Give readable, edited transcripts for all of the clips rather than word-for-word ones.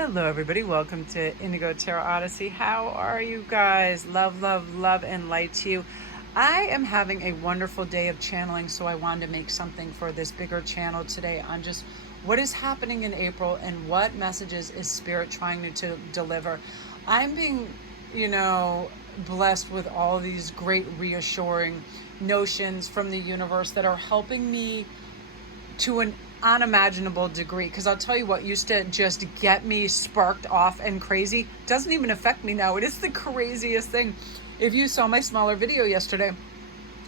Hello everybody, welcome to Indigo Tarot Odyssey. How are you guys? Love, love, love, and light to you. I am having a wonderful day of channeling, so I wanted to make something for this bigger channel today on just what is happening in April and what messages is Spirit trying to deliver. I'm being, blessed with all these great reassuring notions from the universe that are helping me to an unimaginable degree, because I'll tell you what used to just get me sparked off and crazy doesn't even affect me now. It is the craziest thing. If you saw my smaller video yesterday,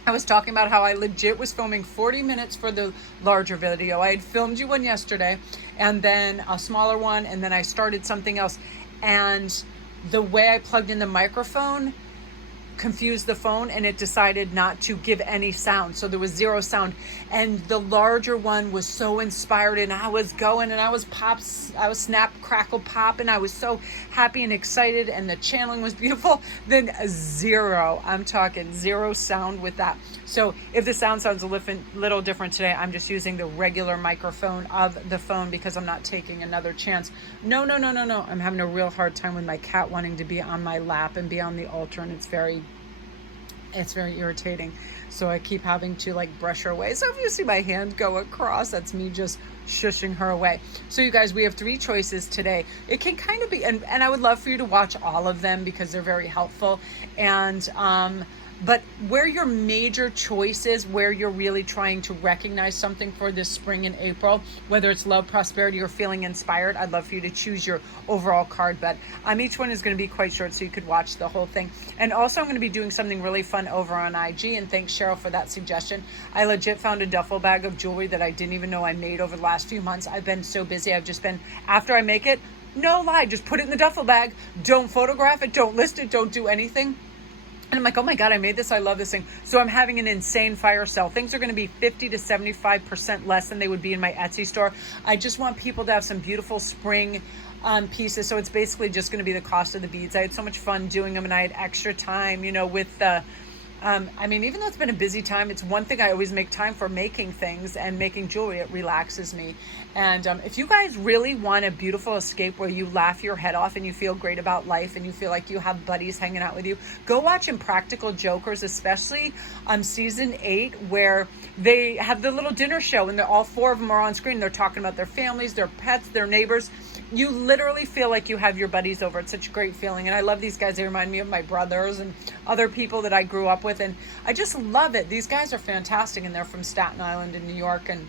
I was talking about how I legit was filming 40 minutes for the larger video. I had filmed you one yesterday and then a smaller one, and then I started something else, and the way I plugged in the microphone confused the phone and it decided not to give any sound, so there was zero sound. And the larger one was so inspired, and I was going, and I was snap crackle pop, and I was so happy and excited, and the channeling was beautiful. Then zero, I'm talking zero sound with that. So if the sound sounds a little different today, I'm just using the regular microphone of the phone because I'm not taking another chance. No, I'm having a real hard time with my cat wanting to be on my lap and be on the altar, and it's very irritating. So I keep having to brush her away. So if you see my hand go across, that's me just shushing her away. So you guys, we have 3 choices today. It can kind of be, and I would love for you to watch all of them because they're very helpful. And but where your major choice is, where you're really trying to recognize something for this spring and April, whether it's love, prosperity, or feeling inspired, I'd love for you to choose your overall card. But each one is going to be quite short, so you could watch the whole thing. And also I'm going to be doing something really fun over on IG, and thanks Cheryl for that suggestion. I legit found a duffel bag of jewelry that I didn't even know I made over the last few months. I've been so busy. I've just been, after I make it, no lie, just put it in the duffel bag. Don't photograph it, don't list it, don't do anything. And I'm like, oh my God, I made this. I love this thing. So I'm having an insane fire sale. Things are going to be 50 to 75% less than they would be in my Etsy store. I just want people to have some beautiful spring pieces. So it's basically just going to be the cost of the beads. I had so much fun doing them, and I had extra time, with the... even though it's been a busy time, it's one thing I always make time for, making things and making jewelry. It relaxes me. And if you guys really want a beautiful escape where you laugh your head off and you feel great about life and you feel like you have buddies hanging out with you, go watch Impractical Jokers, especially on season 8, where they have the little dinner show and all 4 of them are on screen. They're talking about their families, their pets, their neighbors. You literally feel like you have your buddies over. It's such a great feeling. And I love these guys. They remind me of my brothers and other people that I grew up with. And I just love it. These guys are fantastic, and they're from Staten Island in New York, and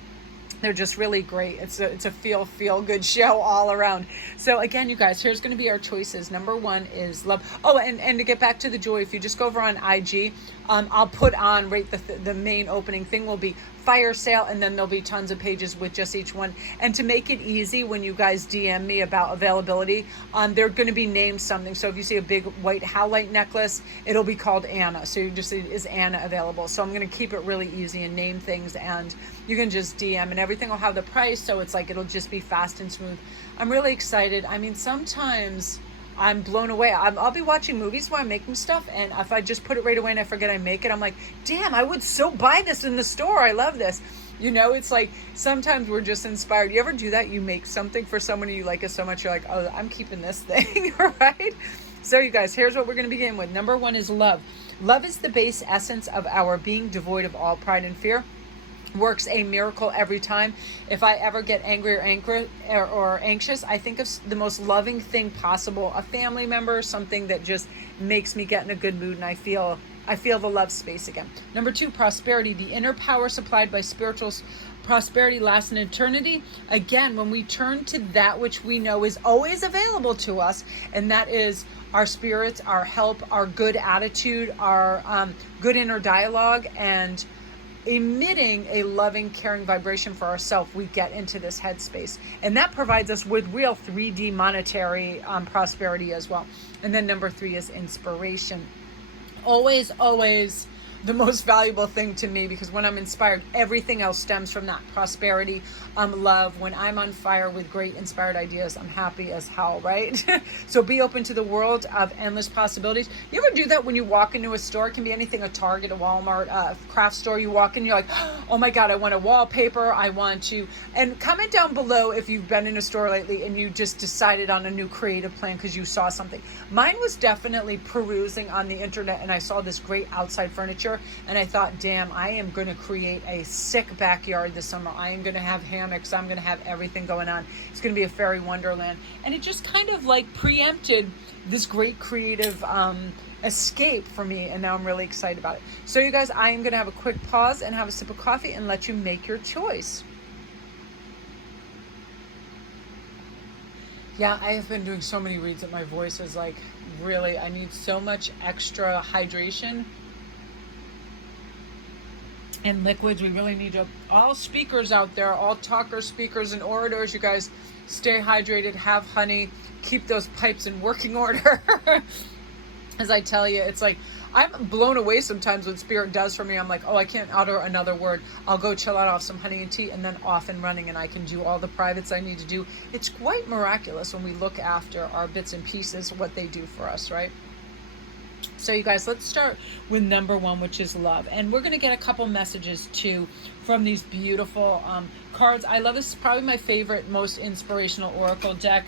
they're just really great. It's a feel good show all around. So again, you guys, here's going to be our choices. Number 1 is love. Oh, and to get back to the joy, if you just go over on IG, I'll put on the main opening thing will be fire sale, and then there'll be tons of pages with just each one. And to make it easy, when you guys DM me about availability, they're going to be named something. So if you see a big white howlite necklace, it'll be called Anna. So you just see, is Anna available? So I'm going to keep it really easy and name things, and you can just DM, and everything will have the price. So it's it'll just be fast and smooth. I'm really excited. Sometimes I'm blown away. I'll be watching movies while I'm making stuff, and if I just put it right away and I forget I make it, I'm like, damn, I would so buy this in the store. I love this. It's sometimes we're just inspired. You ever do that? You make something for someone and you like it so much, you're like, oh, I'm keeping this thing, right? So you guys, here's what we're going to begin with. Number 1 is love. Love is the base essence of our being, devoid of all pride and fear. Works a miracle every time. If I ever get angry or anxious, I think of the most loving thing possible, a family member, something that just makes me get in a good mood, and I feel the love space again. Number 2, prosperity. The inner power supplied by spiritual prosperity lasts an eternity. Again, when we turn to that which we know is always available to us, and that is our spirits, our help, our good attitude, our good inner dialogue, and emitting a loving, caring vibration for ourselves, we get into this headspace, and that provides us with real 3D monetary prosperity as well. And then number 3 is inspiration. Always the most valuable thing to me, because when I'm inspired, everything else stems from that. Prosperity, love. When I'm on fire with great inspired ideas, I'm happy as hell, right? So be open to the world of endless possibilities. You ever do that when you walk into a store? It can be anything, a Target, a Walmart, a craft store. You walk in, you're like, oh my God, I want a wallpaper. I want to. And comment down below if you've been in a store lately and you just decided on a new creative plan because you saw something. Mine was definitely perusing on the internet, and I saw this great outside furniture, and I thought, damn, I am going to create a sick backyard this summer. I am going to have hammocks. I'm going to have everything going on. It's going to be a fairy wonderland. And it just kind of like preempted this great creative escape for me, and now I'm really excited about it. So you guys, I am going to have a quick pause and have a sip of coffee and let you make your choice. Yeah, I have been doing so many reads that my voice is like, really, I need so much extra hydration and liquids. We really need to, all speakers out there, all talkers, speakers, and orators, you guys, stay hydrated, have honey, keep those pipes in working order. As I tell you, it's like, I'm blown away sometimes what spirit does for me. I'm like, oh, I can't utter another word. I'll go chill out off some honey and tea, and then off and running, and I can do all the privates I need to do. It's quite miraculous when we look after our bits and pieces, what they do for us, right? So you guys, let's start with number one, which is love. And we're going to get a couple messages too from these beautiful cards. I love this. It's probably my favorite, most inspirational oracle deck.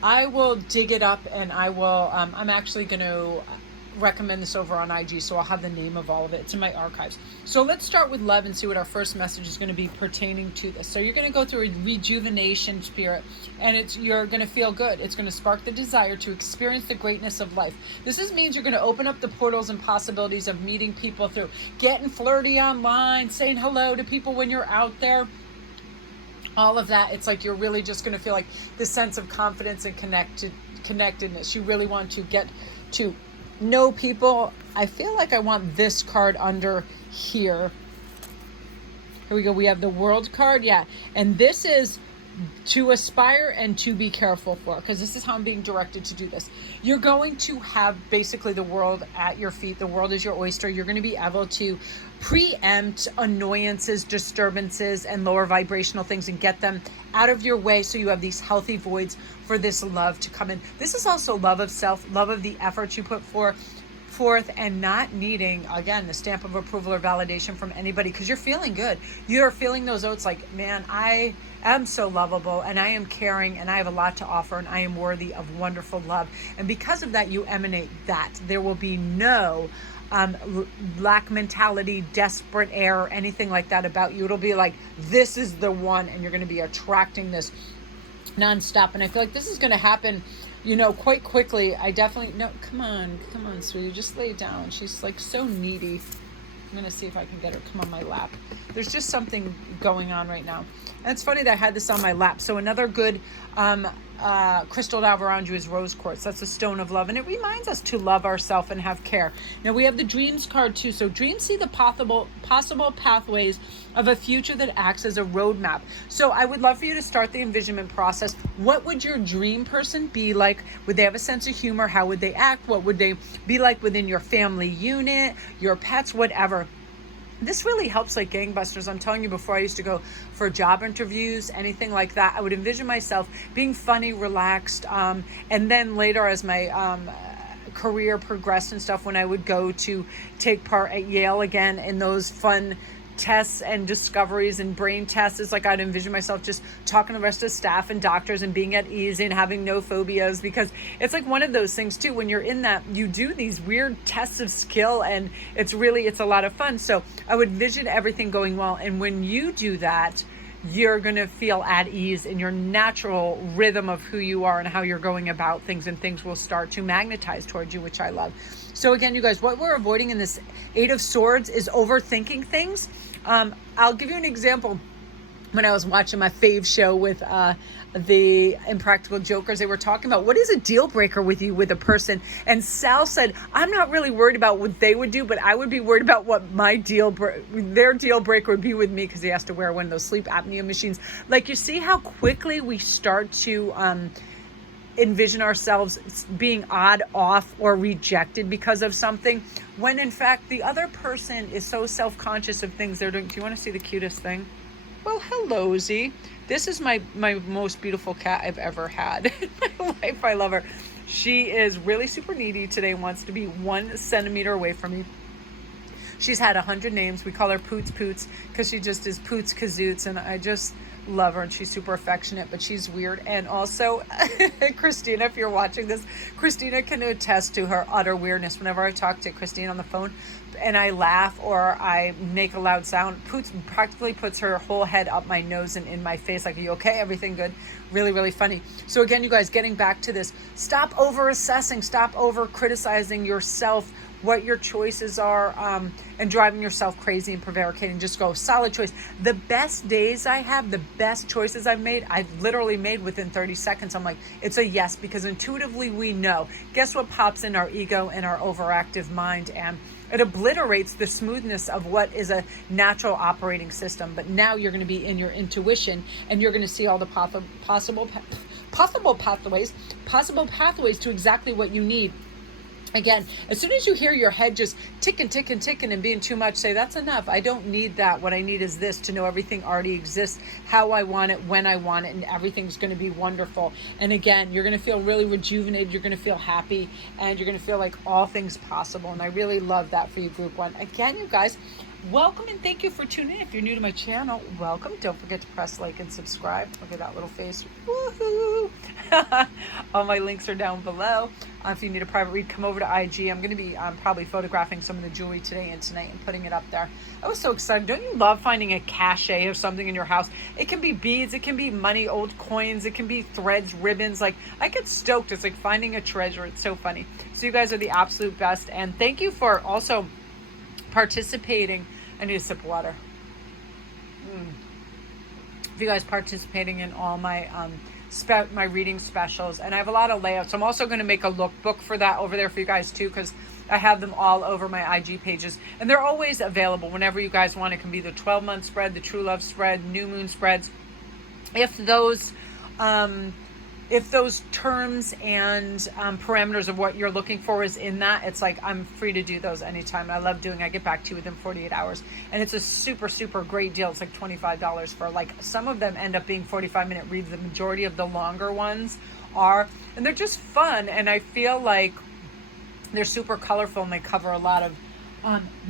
I will dig it up, and I will, I'm actually going to recommend this over on IG, so I'll have the name of all of it. It's in my archives. So let's start with love and see what our first message is going to be pertaining to this. So you're going to go through a rejuvenation, spirit, and you're going to feel good. It's going to spark the desire to experience the greatness of life. This means you're going to open up the portals and possibilities of meeting people through getting flirty online, saying hello to people when you're out there. All of that, it's like you're really just going to feel like this sense of confidence and connectedness. You really want to get to know people. I feel like I want this card under here. Here we go. We have the World card. Yeah. And this is to aspire and to be careful for, because this is how I'm being directed to do this. You're going to have basically the world at your feet. The world is your oyster. You're going to be able to preempt annoyances, disturbances, and lower vibrational things and get them out of your way, so you have these healthy voids for this love to come in. This is also love of self, love of the efforts you put forth, and not needing, again, the stamp of approval or validation from anybody, because you're feeling good. You're feeling those oats like, man, I am so lovable, and I am caring, and I have a lot to offer, and I am worthy of wonderful love. And because of that, you emanate that. There will be no lack mentality, desperate air, or anything like that about you. It'll be like, this is the one, and you're going to be attracting this nonstop. And I feel like this is going to happen, you know, quite quickly. I definitely, no, come on, sweetie, just lay down. She's like so needy. I'm going to see if I can get her come on my lap. There's just something going on right now. And it's funny that I had this on my lap. So another good crystal to have around you is rose quartz. That's a stone of love, and it reminds us to love ourselves and have care. Now we have the dreams card too. So dreams see the possible pathways of a future that acts as a roadmap. So I would love for you to start the envisionment process. What would your dream person be like? Would they have a sense of humor? How would they act? What would they be like within your family unit, your pets, whatever? This really helps like gangbusters. I'm telling you, before I used to go for job interviews, anything like that, I would envision myself being funny, relaxed. And then later, as my career progressed and stuff, when I would go to take part at Yale again in those fun tests and discoveries and brain tests, it's like I'd envision myself just talking to the rest of staff and doctors and being at ease and having no phobias, because it's like one of those things too, when you're in that, you do these weird tests of skill, and it's a lot of fun. So I would envision everything going well, and when you do that, you're going to feel at ease in your natural rhythm of who you are and how you're going about things, and things will start to magnetize towards you, which I love. So again, you guys, what we're avoiding in this Eight of Swords is overthinking things. I'll give you an example. When I was watching my fave show with the Impractical Jokers, they were talking about what is a deal breaker with you with a person. And Sal said, I'm not really worried about what they would do, but I would be worried about what their deal breaker would be with me, because he has to wear one of those sleep apnea machines. Like, you see how quickly we start to envision ourselves being odd, off, or rejected because of something, when in fact the other person is so self-conscious of things they're doing. Do you want to see the cutest thing? Well, hello, Z. This is my most beautiful cat I've ever had in my life. I love her. She is really super needy today, wants to be 1 centimeter away from me. She's had 100 names. We call her Poots Poots because she just is Poots Kazoots, and I just love her, and she's super affectionate, but she's weird. And also, Christina, if you're watching this, Christina can attest to her utter weirdness. Whenever I talk to Christine on the phone and I laugh or I make a loud sound, Poots practically puts her whole head up my nose and in my face like, are you okay? Everything good? Really, really funny. So again, you guys, getting back to this, stop over assessing, stop over criticizing yourself, what your choices are, and driving yourself crazy and prevaricating. Just go solid choice. The best days I have, the best choices I've made, I've literally made within 30 seconds. I'm like, it's a yes, because intuitively we know. Guess what pops in our ego and our overactive mind, and it obliterates the smoothness of what is a natural operating system. But now you're going to be in your intuition, and you're going to see all the possible pathways to exactly what you need. Again, as soon as you hear your head just ticking and being too much, say, that's enough. I don't need that. What I need is this, to know everything already exists, how I want it, when I want it, and everything's going to be wonderful. And again, you're going to feel really rejuvenated. You're going to feel happy, and you're going to feel like all things possible. And I really love that for you, Group 1. Again, you guys, welcome and thank you for tuning in. If you're new to my channel, welcome. Don't forget to press like and subscribe. Look at that little face. Woohoo! All my links are down below. If you need a private read, come over to IG. I'm going to be probably photographing some of the jewelry today and tonight and putting it up there. I was so excited. Don't you love finding a cachet of something in your house? It can be beads, it can be money, old coins, it can be threads, ribbons. Like, I get stoked. It's like finding a treasure. It's so funny. So you guys are the absolute best. And thank you for also participating. I need a sip of water. If you guys participating in all my my reading specials, and I have a lot of layouts. I'm also going to make a lookbook for that over there for you guys too, because I have them all over my IG pages, and they're always available whenever you guys want. It can be the 12-month spread, the True Love spread, new moon spreads. If those terms and parameters of what you're looking for is in that, it's like I'm free to do those anytime. I love doing. I get back to you within 48 hours, and it's a super great deal. It's like $25 for, like, some of them end up being 45-minute reads. The majority of the longer ones are, and they're just fun, and I feel like they're super colorful, and they cover a lot of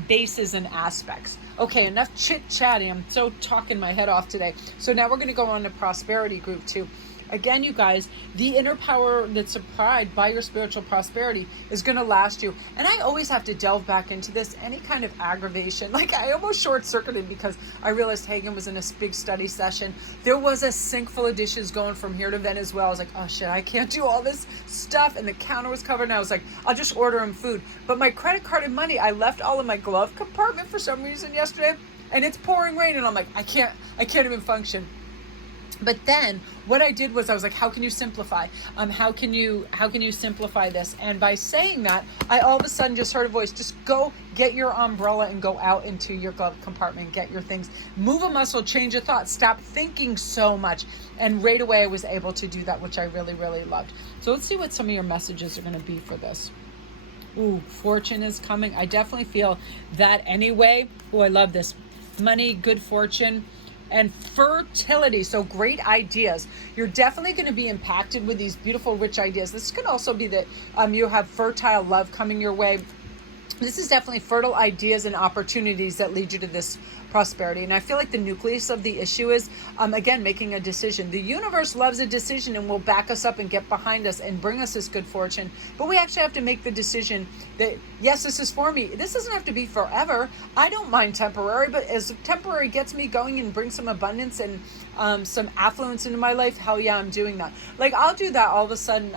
bases and aspects. Okay, enough chit-chatting. I'm so talking my head off today. So now we're going to go on to prosperity, Group 2. Again, you guys, the inner power that's supplied by your spiritual prosperity is going to last you. And I always have to delve back into this, any kind of aggravation. Like, I almost short-circuited because I realized Hagen was in a big study session. There was a sink full of dishes going from here to Venezuela. I was like, oh shit, I can't do all this stuff. And the counter was covered, and I was like, I'll just order him food. But my credit card and money, I left all in my glove compartment for some reason yesterday, and it's pouring rain, and I'm like, I can't even function. But then what I did was I was like, how can you simplify? How can you simplify this? And by saying that, I all of a sudden just heard a voice, just go get your umbrella and go out into your glove compartment, get your things, move a muscle, change a thought, stop thinking so much. And right away I was able to do that, which I really loved. So let's see what some of your messages are going to be for this. Ooh, fortune is coming. I definitely feel that anyway. Oh, I love this. Money, good fortune, and fertility. So great ideas. You're definitely going to be impacted with these beautiful, rich ideas. This could also be that you have fertile love coming your way. This is definitely fertile ideas and opportunities that lead you to this prosperity. And I feel like the nucleus of the issue is, again, making a decision. The universe loves a decision and will back us up and get behind us and bring us this good fortune. But we actually have to make the decision that, yes, this is for me. This doesn't have to be forever. I don't mind temporary, but as temporary gets me going and brings some abundance and some affluence into my life, hell yeah, I'm doing that. Like, I'll do that all of a sudden.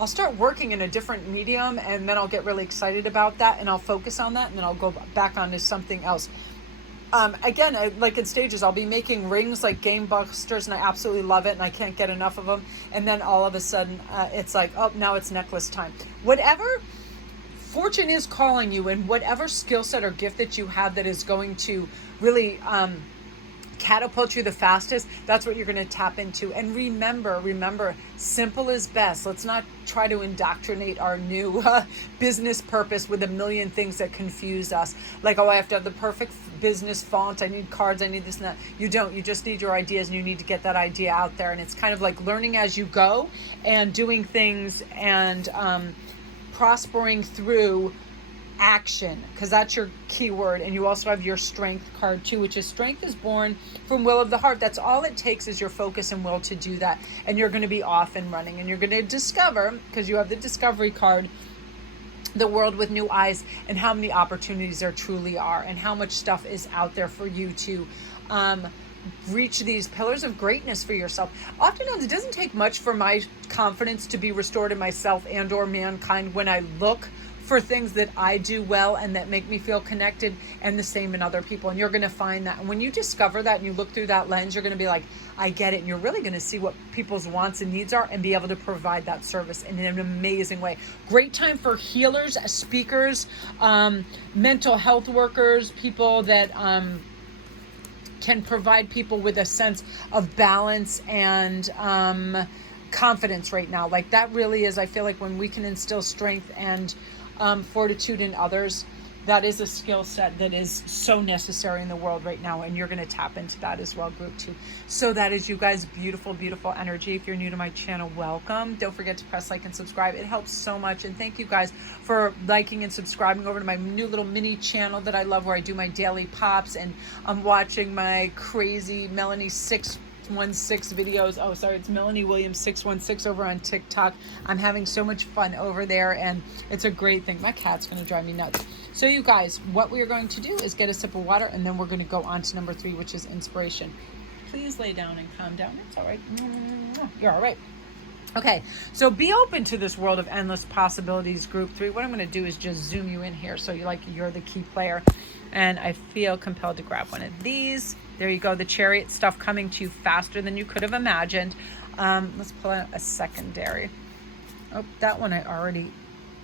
I'll start working in a different medium, and then I'll get really excited about that, and I'll focus on that, and then I'll go back onto something else. Again, like in stages, I'll be making rings like Game Busters, and I absolutely love it, and I can't get enough of them. And then all of a sudden, it's like, oh, now it's necklace time. Whatever fortune is calling you, and whatever skill set or gift that you have that is going to really catapult you the fastest, that's what you're going to tap into. And remember, simple is best. Let's not try to indoctrinate our new business purpose with a million things that confuse us. Like, oh, I have to have the perfect business font, I need cards, I need this and that. You don't. You just need your ideas, and you need to get that idea out there. And it's kind of like learning as you go and doing things and prospering through action, because that's your keyword. And you also have your strength card too, which is strength is born from will of the heart. That's all it takes is your focus and will to do that, and you're going to be off and running, and you're going to discover, because you have the discovery card, the world with new eyes, and how many opportunities there truly are, and how much stuff is out there for you to reach these pillars of greatness for yourself. Oftentimes it doesn't take much for my confidence to be restored in myself and or mankind when I look for things that I do well and that make me feel connected, and the same in other people. And you're going to find that. And when you discover that and you look through that lens, you're going to be like, I get it. And you're really going to see what people's wants and needs are and be able to provide that service in an amazing way. Great time for healers, speakers, mental health workers, people that can provide people with a sense of balance and confidence right now. Like, that really is, I feel like when we can instill strength and fortitude in others, that is a skill set that is so necessary in the world right now, and you're going to tap into that as well, group 2. So that is, you guys, beautiful energy. If you're new to my channel, welcome. Don't forget to press like and subscribe. It helps so much. And thank you guys for liking and subscribing over to my new little mini channel that I love, where I do my daily pops, and I'm watching my crazy Melanie 616 videos. Oh, sorry, it's Melanie Williams 616 over on TikTok. I'm having so much fun over there, and it's a great thing. My cat's going to drive me nuts. So you guys, what we are going to do is get a sip of water, and then we're going to go on to number 3, which is inspiration. Please lay down and calm down. It's all right. You're all right. Okay, so be open to this world of endless possibilities, group 3. What I'm going to do is just zoom you in here so you're the key player. And I feel compelled to grab one of these. There you go, the chariot stuff coming to you faster than you could have imagined. Let's pull out a secondary. Oh, that one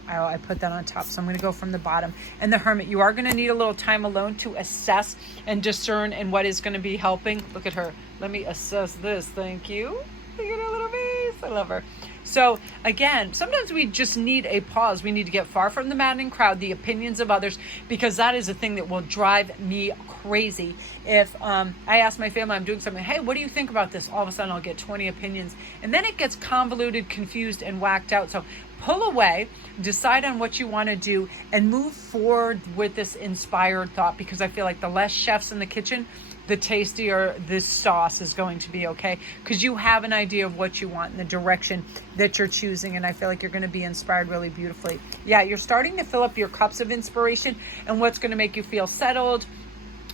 I put that on top, so I'm going to go from the bottom. And the hermit, you are going to need a little time alone to assess and discern and what is going to be helping. Look at her. Let me assess this. Thank you. Look at her little face. I love her. So again, sometimes we just need a pause. We need to get far from the maddening crowd, the opinions of others, because that is a thing that will drive me crazy. If I ask my family, I'm doing something, hey, what do you think about this? All of a sudden I'll get 20 opinions, and then it gets convoluted, confused, and whacked out. So pull away, decide on what you want to do, and move forward with this inspired thought, because I feel like the less chefs in the kitchen, the tastier this sauce is going to be, okay? Because you have an idea of what you want and the direction that you're choosing, and I feel like you're going to be inspired really beautifully. Yeah, you're starting to fill up your cups of inspiration and what's going to make you feel settled,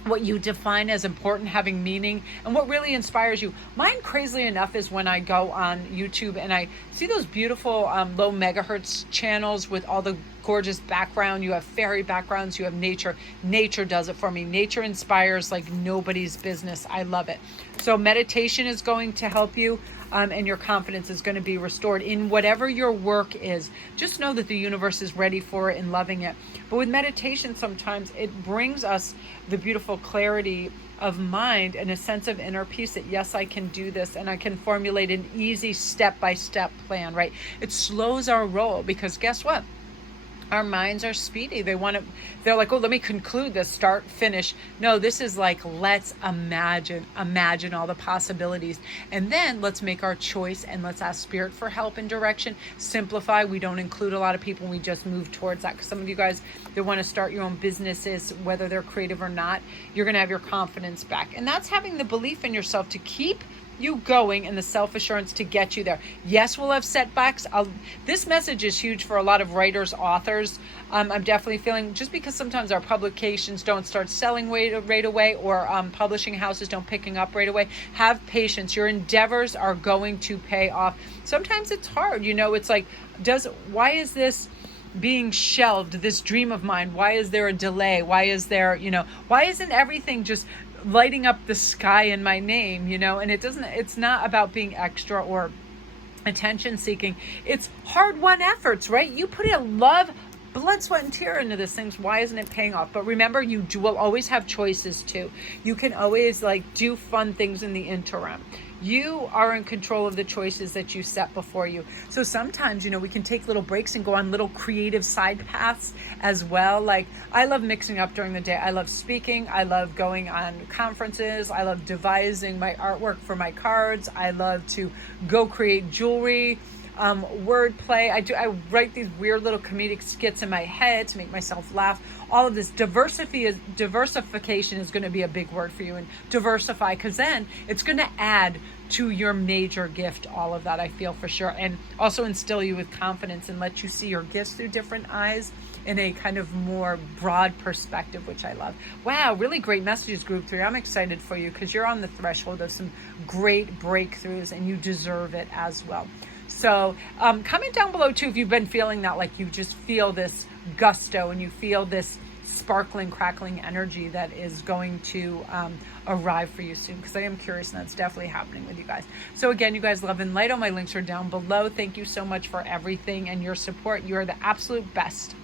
what you define as important, having meaning, and what really inspires you. Mine, crazily enough, is when I go on YouTube and I see those beautiful low megahertz channels with all the gorgeous background. You have fairy backgrounds, you have nature. Nature does it for me. Nature inspires like nobody's business. I love it. So meditation is going to help you, and your confidence is going to be restored in whatever your work is. Just know that the universe is ready for it and loving it. But with meditation, sometimes it brings us the beautiful clarity of mind and a sense of inner peace that, yes, I can do this, and I can formulate an easy step-by-step plan, right? It slows our roll, because guess what? Our minds are speedy. They're like, oh, let me conclude this, start, finish. No, this is like, let's imagine all the possibilities. And then let's make our choice, and let's ask spirit for help and direction. Simplify. We don't include a lot of people. We just move towards that. Because some of you guys that want to start your own businesses, whether they're creative or not, you're going to have your confidence back. And that's having the belief in yourself to keep you going, and the self-assurance to get you there. Yes, we'll have setbacks. This message is huge for a lot of writers, authors. I'm definitely feeling, just because sometimes our publications don't start selling right away, or publishing houses don't picking up right away. Have patience. Your endeavors are going to pay off. Sometimes it's hard. It's like, why is this being shelved, this dream of mine? Why is there a delay? Why is there, why isn't everything just lighting up the sky in my name, and it's not about being extra or attention seeking. It's hard-won efforts, right? You put a love blood, sweat, and tear into this thing. Why isn't it paying off? But remember, you will always have choices too. You can always like do fun things in the interim. You are in control of the choices that you set before you. So sometimes, you know, we can take little breaks and go on little creative side paths as well. Like, I love mixing up during the day. I love speaking. I love going on conferences. I love devising my artwork for my cards. I love to go create jewelry, wordplay. I write these weird little comedic skits in my head to make myself laugh. All of this diversification is going to be a big word for you, and diversify, because then it's going to add to your major gift, all of that, I feel for sure, and also instill you with confidence and let you see your gifts through different eyes in a kind of more broad perspective, which I love. Wow, really great messages, group 3. I'm excited for you because you're on the threshold of some great breakthroughs and you deserve it as well. So comment down below too if you've been feeling that, like you just feel this gusto and you feel this sparkling, crackling energy that is going to arrive for you soon, because I am curious, and that's definitely happening with you guys. So again, you guys, love and light. All my links are down below. Thank you so much for everything and your support. You are the absolute best.